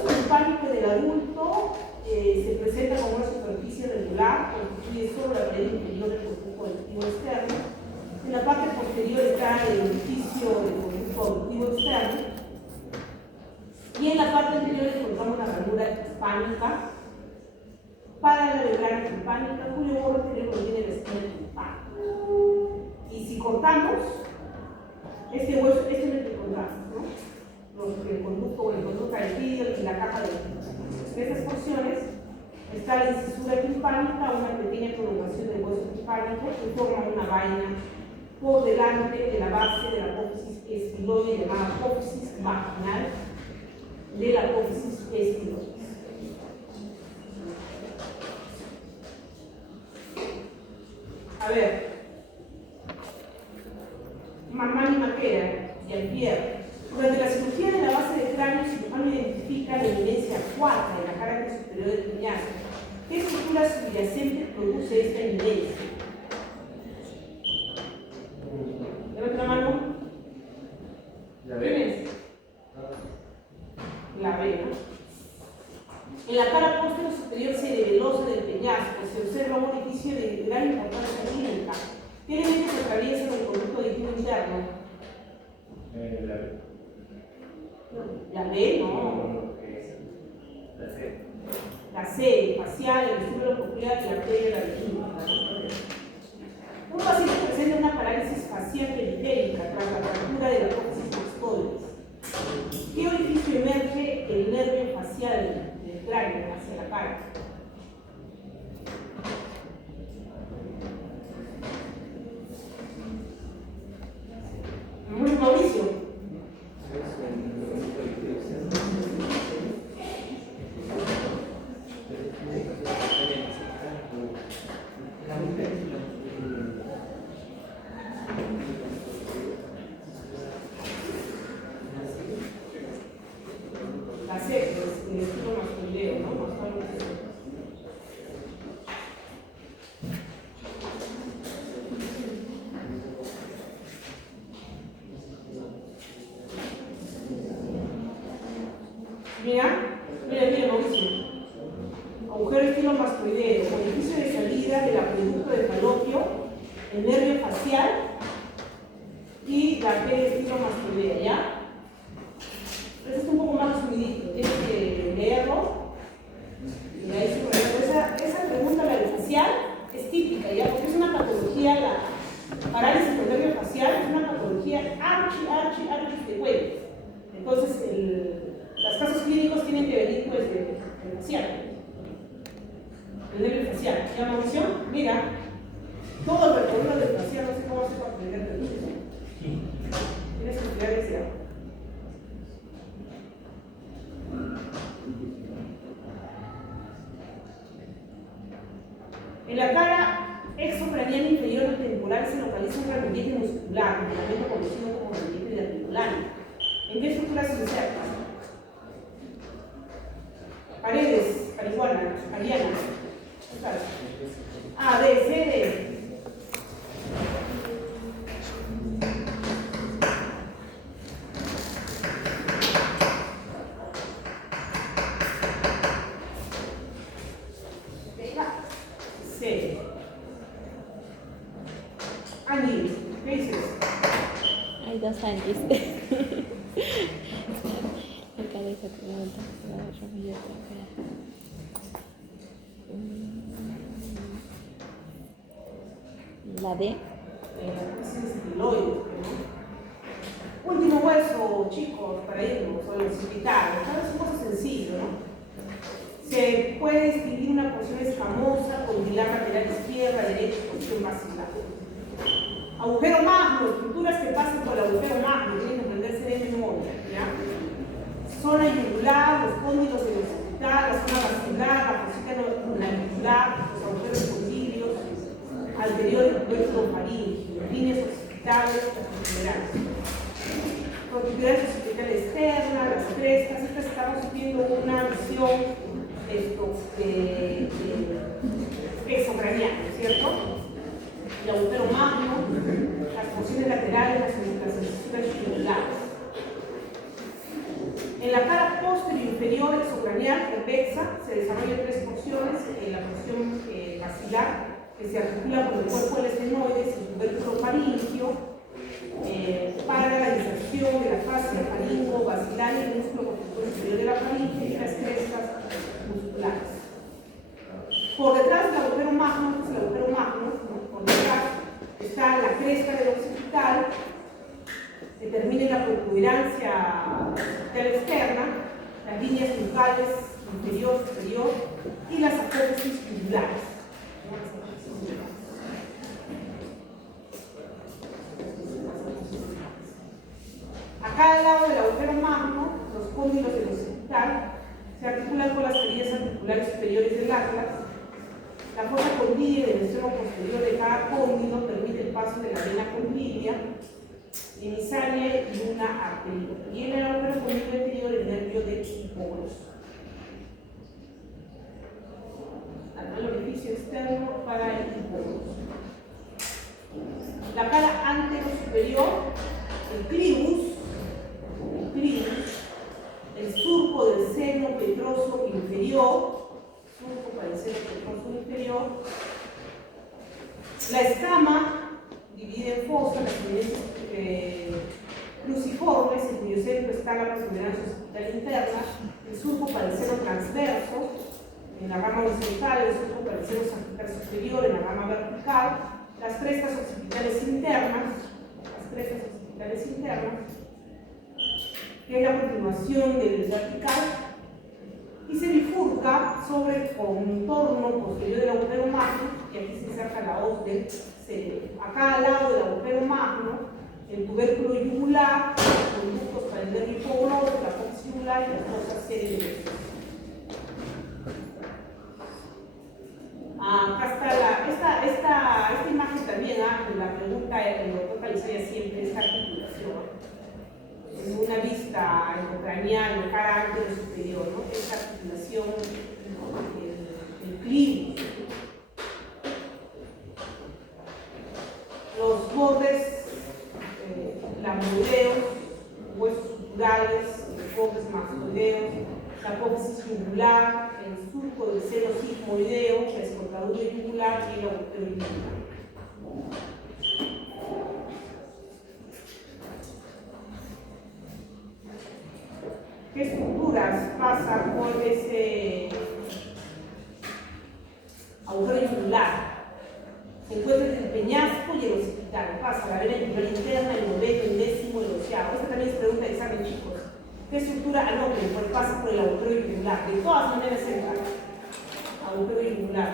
Y en la parte anterior encontramos la ranura hispánica para la membrana hispánica, cuyo borde anterior contiene la espina hispánica. Y si cortamos este hueso, este es el que encontramos, ¿no? El conducto carotídeo y la capa de líquido. En estas porciones está la incisura timpánica, una pequeña prolongación del hueso timpánico que forma una vaina por delante de la base de la apófisis espiloide llamada apófisis vaginal de la apófisis espiloide. A ver, Mamani Maquera y Alpier. Durante la cirugía de la base del cráneo, el cirujano identifica la evidencia cuarta de la cara superior del piñazo. ¿Qué estructura subyacente produce esta evidencia? Levanta la mano. La ¿Quién B. es? La vena. En la cara posterior superior cerebelosa del peñasco se observa un orificio de gran importancia clínica. ¿Qué elementos atraviesan el conducto auditivo interno? La B. La B, no. La C. La C, facial, el vestiblo coclear y la arteria de la retina. Un paciente presenta una parálisis facial periférica tras la fractura de la apófisis mastoides. ¿Qué orificio emerge el nervio facial del cráneo hacia la cara? Mauricio. La C, pues, el estilo masculino, ¿no? Mira, Mauricio. Agujero estilo mastoideo, orificio de salida del acueducto de Falopio, el nervio facial y la P de estilo mastoideo, ¿ya? Entonces es un poco más resumidito, tienes que leerlo. Y ahí esa pregunta, la del facial, es típica, ¿ya? Porque es una patología, la parálisis por nervio facial es una patología archi frecuente. Entonces, los casos clínicos tienen que venir pues del facial, el nervio facial. ¿Ya, Mauricio? Mira, todo el recorrido del facial, no sé cómo hacer para aprender de eso. Tienes que estudiar ese. En la cara exocraniana inferior o temporal se localiza un ramillete muscular, normalmente conocido como ramillete de articulante. ¿En qué estructura se inserta? Paredes, Ariana. A, B, C, D. C. Andy, ¿qué dices? Hay dos Andis. Acá de esa pregunta. La D. Último hueso, chicos, para irnos o los invitados. Es un hueso sencillo, ¿no? Se puede distinguir una porción escamosa con pilar lateral izquierda, derecha y porción basilar. Agujero magno, estructuras que pasan por el agujero magno, tienen que aprenderse de memoria, ¿ya? Zona yugular, los cóndilos del occipital, la zona basilar, la fosita navicular, los agujeros condilios, anterior del puerto faríngeo, líneas occipitales, transfigurales. Transfigurales occipital externa, las crestas, estas estamos viendo una visión exocraniana, ¿cierto? El agujero magno, las porciones laterales, las estructuras yugulares. En la cara posterior inferior exocranial convexa se desarrollan tres porciones: la porción basilar, que se articula con el cuerpo del esfenoides, el tubérculo faríngeo, para la inserción de la fascia faringo basilar y el músculo conductor inferior de las líneas frontales, inferior, superior, y las apófisis jugulares. A cada lado del agujero magno, los cóndilos del occipital se articulan con las carillas articulares superiores del atlas. La fosa condyle del extremo posterior de cada cóndilo permite el paso de la vena condilia, emisaria y una arteria. Y en el agujero condyle anterior el nervio de hipogloso. El orificio externo para el hipogloso. La cara antero-superior, el clivus, el surco del seno petroso inferior, surco para el seno petroso inferior, la escama divide en fosa las tendencias cruciformes, en cuyo centro está la protuberancia occipital interna, el surco para el seno transverso, en la rama horizontal, el surco para el seno sagital superior, en la rama vertical, las crestas occipitales internas, que es la continuación del vertical, y se bifurca sobre el contorno posterior del agujero magno, y aquí se inserta la hoz del cerebro. A cada lado del agujero magno, el tubérculo yugular, los conductos para el nervio hipogloso, la apófisis yugular y las fosas cerebrales. Acá está esta imagen también, la pregunta del doctor Calizaya siempre, esta articulación. En una vista endocranial, en cara antero superior, ¿no? Esta articulación, el clivus. Los bordes lamboideos, huesos suturales, los bordes mastoideos, la apófisis yugular, el surco del seno sigmoideo, la escotadura yugular y el agujero yugular. ¿Qué estructuras pasan por ese agujero yugular? Se encuentra entre el peñasco y el occipital. Pasa la vena yugular interna, el noveno, el décimo, el onceavo. Esta también es pregunta de examen, chicos. ¿Qué estructura anoten? Porque pasa por el agujero yugular. De todas maneras entra. Agujero yugular.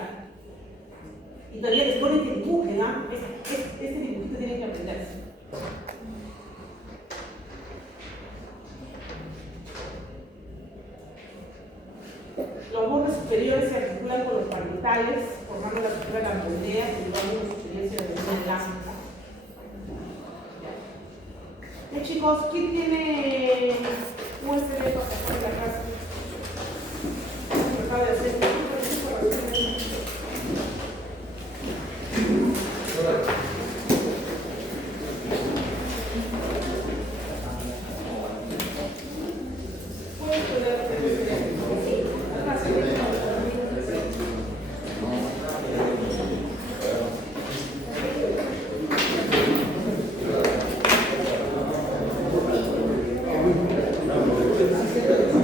Y todavía les ponen que dibujen, ¿ah? Este dibujito tienen que aprenderse. Los bordes superiores se articulan con los parietales, formando la estructura de la moldea, y los bordes superiores se denominan elástica. Chicos, ¿quién tiene un esqueleto acá en la casa? Acaba de hacer. Gracias.